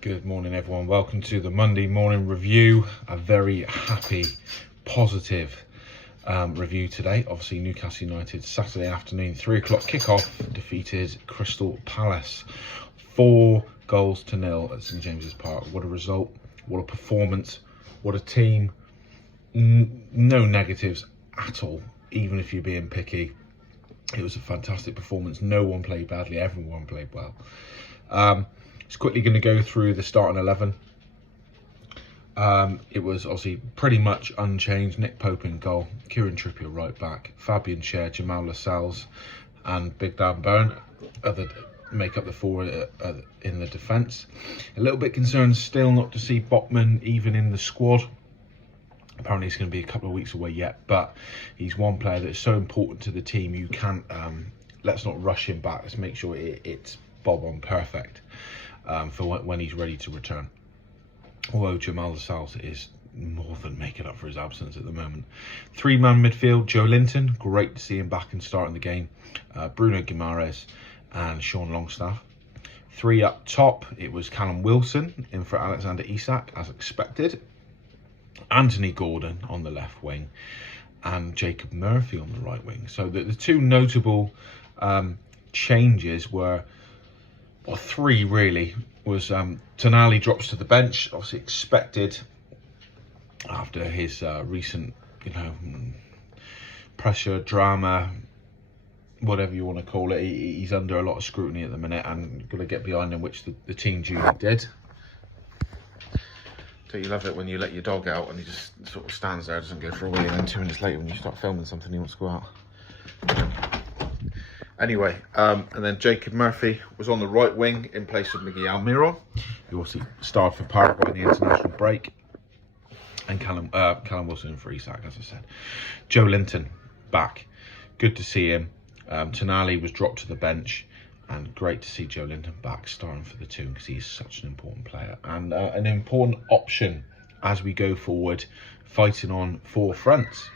Good morning, everyone. Welcome to the Monday morning review. A very happy, positive review today. Obviously, Newcastle United Saturday afternoon, 3 o'clock kickoff, defeated Crystal Palace 4-0 at St James's Park. What a result! What a performance! What a team! No negatives at all. Even if you're being picky, it was a fantastic performance. No one played badly. Everyone played well. Just quickly going to go through the starting 11. It was obviously pretty much unchanged. Nick Pope in goal, Kieran Trippier right back, Fabian Schär, Jamal Lascelles and Big Dan Burn make up the four in the defence. A little bit concerned still not to see Botman even in the squad. Apparently it's going to be a couple of weeks away yet, but he's one player that is so important to the team. You can't, let's not rush him back. Let's make sure it's bob on perfect for when he's ready to return. Although Jamal Lascelles is more than making up for his absence at the moment. Three-man midfield, Joe Linton, great to see him back and starting the game. Bruno Guimaraes and Sean Longstaff. Three up top, it was Callum Wilson in for Alexander Isak, as expected. Anthony Gordon on the left wing and Jacob Murphy on the right wing. So the two notable changes were, well, three really, was Tonali drops to the bench, obviously expected after his recent, pressure, drama, whatever you want to call it. He's under a lot of scrutiny at the minute, and you've got to get behind him, which the team duly did. Don't you love it when you let your dog out and he just sort of stands there, doesn't go for a wee, and then 2 minutes later when you start filming something, he wants to go out. Anyway, and then Jacob Murphy was on the right wing in place of Miguel Almiron, who obviously starred for Paraguay in the international break, and Callum Wilson for Isak, as I said. Joe Linton back, good to see him. Tonali was dropped to the bench, and great to see Joe Linton back starting for the team because he's such an important player and an important option as we go forward, fighting on 4 fronts.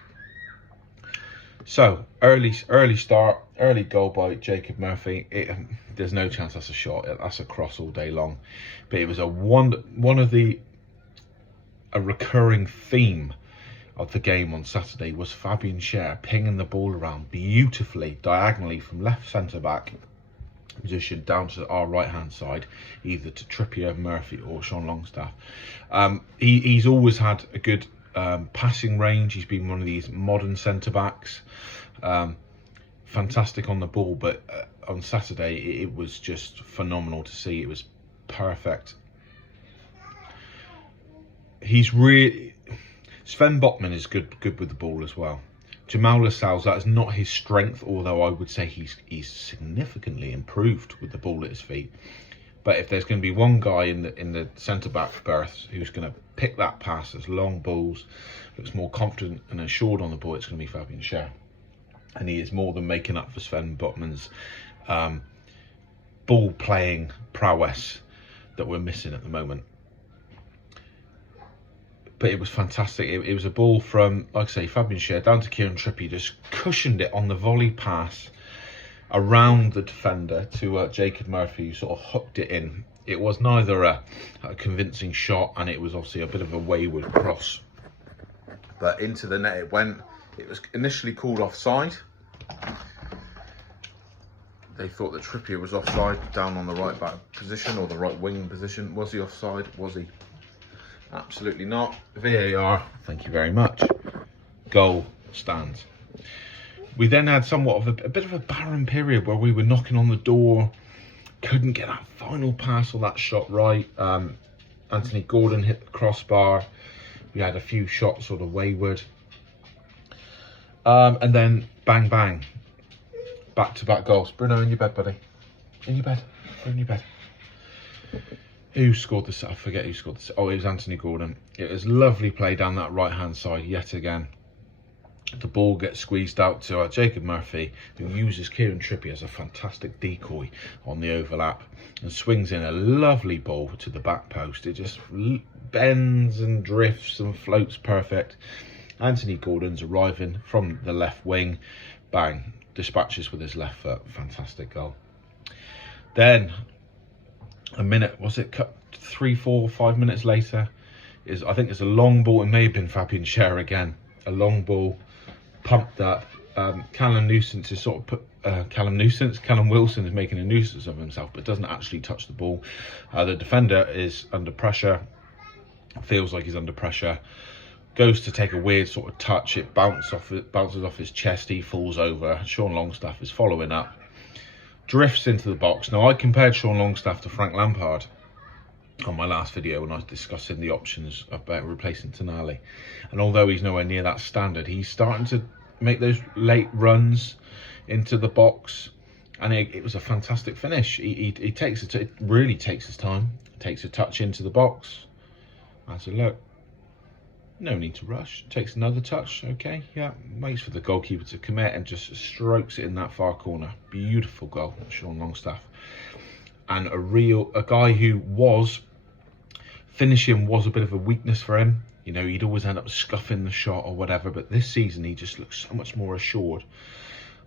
So early start, early goal by Jacob Murphy. There's no chance that's a shot. That's a cross all day long. But it was a recurring theme of the game on Saturday was Fabian Schär pinging the ball around beautifully diagonally from left centre back position down to our right hand side, either to Trippier, Murphy or Sean Longstaff. He's always had a good passing range. He's been one of these modern centre backs, fantastic on the ball, but on Saturday it was just phenomenal to see. It was perfect. Sven Botman is good with the ball as well. Jamal Lascelles, that is not his strength, although I would say he's significantly improved with the ball at his feet. But if there's going to be one guy in the centre-back berth who's going to pick that pass as long balls, looks more confident and assured on the ball, it's going to be Fabian Schär. And he is more than making up for Sven Botman's ball-playing prowess that we're missing at the moment. But it was fantastic. It was a ball from, like I say, Fabian Schär down to Kieran Trippier, just cushioned it on the volley pass around the defender to Jacob Murphy, who sort of hooked it in. It was neither a convincing shot, and it was obviously a bit of a wayward cross. But into the net it went. It was initially called offside. They thought that Trippier was offside down on the right back position or the right wing position. Was he offside? Was he? Absolutely not. VAR, thank you very much. Goal stands. We then had somewhat of a bit of a barren period where we were knocking on the door, couldn't get that final pass or that shot right. Anthony Gordon hit the crossbar. We had a few shots sort of wayward. And then bang, bang. Back-to-back goals. Bruno, in your bed, buddy. In your bed. In your bed. Who scored this? I forget who scored this. Oh, it was Anthony Gordon. It was lovely play down that right-hand side yet again. The ball gets squeezed out to Jacob Murphy, who uses Kieran Trippier as a fantastic decoy on the overlap and swings in a lovely ball to the back post. It just bends and drifts and floats perfect. Anthony Gordon's arriving from the left wing. Bang. Dispatches with his left foot. Fantastic goal. Then a minute, was it 3, 4, 5 minutes later, I think it's a long ball. It may have been Fabian Schär again. A long ball, pumped up. Callum Wilson is making a nuisance of himself, but doesn't actually touch the ball. The defender is under pressure, feels like he's under pressure, goes to take a weird sort of touch. It bounces off his chest. He falls over. Sean Longstaff is following up, drifts into the box. Now, I compared Sean Longstaff to Frank Lampard on my last video when I was discussing the options about replacing Tonali, and although he's nowhere near that standard, he's starting to make those late runs into the box, and it was a fantastic finish. He really takes his time, takes a touch into the box. Has a look, no need to rush, takes another touch, okay, yeah, waits for the goalkeeper to commit and just strokes it in that far corner. Beautiful goal, Sean Longstaff. And a guy who finishing was a bit of a weakness for him. You know, he'd always end up scuffing the shot or whatever, but this season he just looks so much more assured.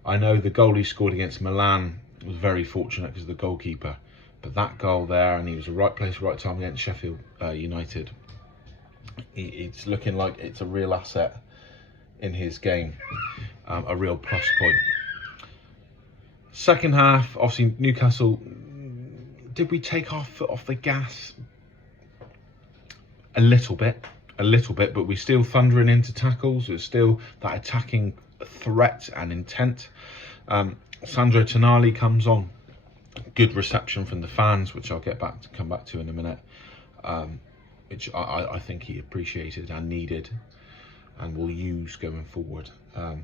I know the goal he scored against Milan was very fortunate because of the goalkeeper, but that goal there, and he was the right place, right time against Sheffield United. It's looking like it's a real asset in his game, a real plus point. Second half, obviously Newcastle, did we take our foot off the gas? A little bit, but we're still thundering into tackles. There's still that attacking threat and intent. Sandro Tonali comes on, good reception from the fans, which I'll come back to in a minute, which I think he appreciated and needed and will use going forward. A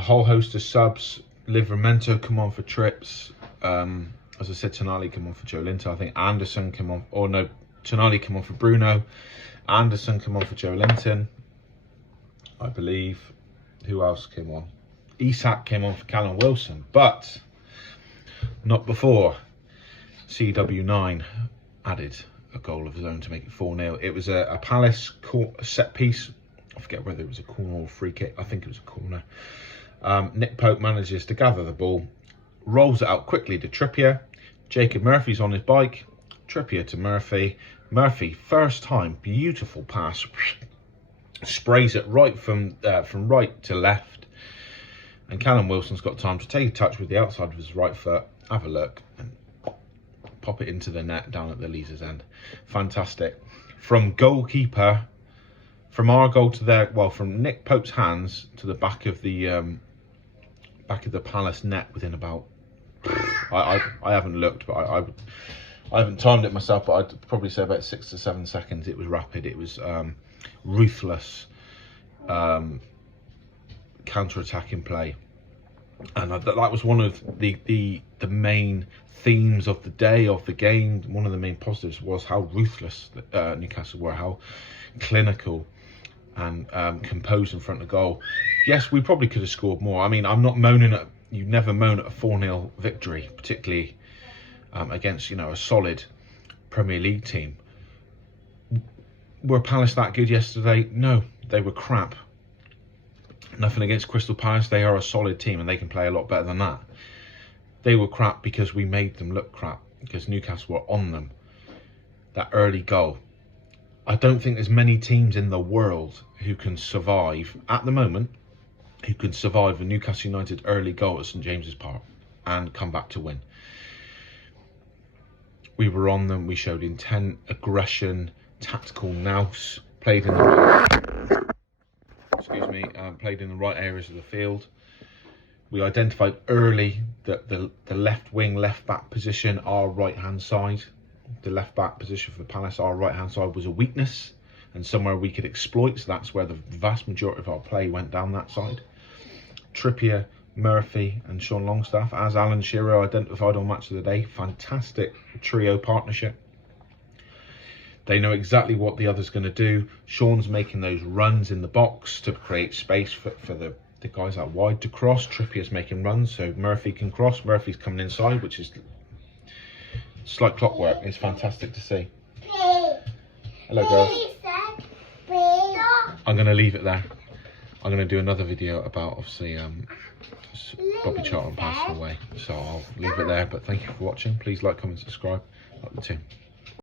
whole host of subs. Livramento come on for Trips. As I said, Tonali come on for Joe Linton. I think Anderson come on, or no, Tonali come on for Bruno. Anderson come on for Joe Linton, I believe. Who else came on? Isak came on for Callum Wilson, but not before CW9 added a goal of his own to make it 4-0. It was a Palace set piece. I forget whether it was a corner or a free kick. I think it was a corner. Nick Pope manages to gather the ball, rolls it out quickly to Trippier. Jacob Murphy's on his bike. Trippier to Murphy. Murphy, first time, beautiful pass. Sprays it right from right to left. And Callum Wilson's got time to take a touch with the outside of his right foot, have a look, and pop it into the net down at the Leazer's end. Fantastic. From goalkeeper, from our goal to their, well, from Nick Pope's hands to the back of the Palace net within about, I haven't looked, but I haven't timed it myself, but I'd probably say about 6 to 7 seconds. It was rapid. It was ruthless counter-attacking play, and that was one of the main themes of the day, of the game. One of the main positives was how ruthless Newcastle were, how clinical and composed in front of goal. Yes, we probably could have scored more. I mean, I'm not moaning at, you never moan at a 4-0 victory, particularly against, you know, a solid Premier League team. Were Palace that good yesterday? No, they were crap. Nothing against Crystal Palace, they are a solid team and they can play a lot better than that. They were crap because we made them look crap, because Newcastle were on them. That early goal. I don't think there's many teams in the world who can survive, at the moment, who can survive a Newcastle United early goal at St James's Park and come back to win. We were on them, we showed intent, aggression, tactical nous, played in the right areas of the field. We identified early that the left wing, left back position, our right hand side, the left back position for the Palace, our right hand side was a weakness and somewhere we could exploit, so that's where the vast majority of our play went down that side. Trippier, Murphy and Sean Longstaff, as Alan Shearer identified on Match of the Day, fantastic trio partnership. They know exactly what the other's going to do. Sean's making those runs in the box to create space for the guys out wide to cross. Trippier's making runs so Murphy can cross. Murphy's coming inside, which is, it's like clockwork. It's fantastic to see. Hello girls. I'm going to leave it there. I'm going to do another video about, obviously, Bobby Charlton passing away. So I'll leave it there, but thank you for watching. Please like, comment, subscribe. Like the team.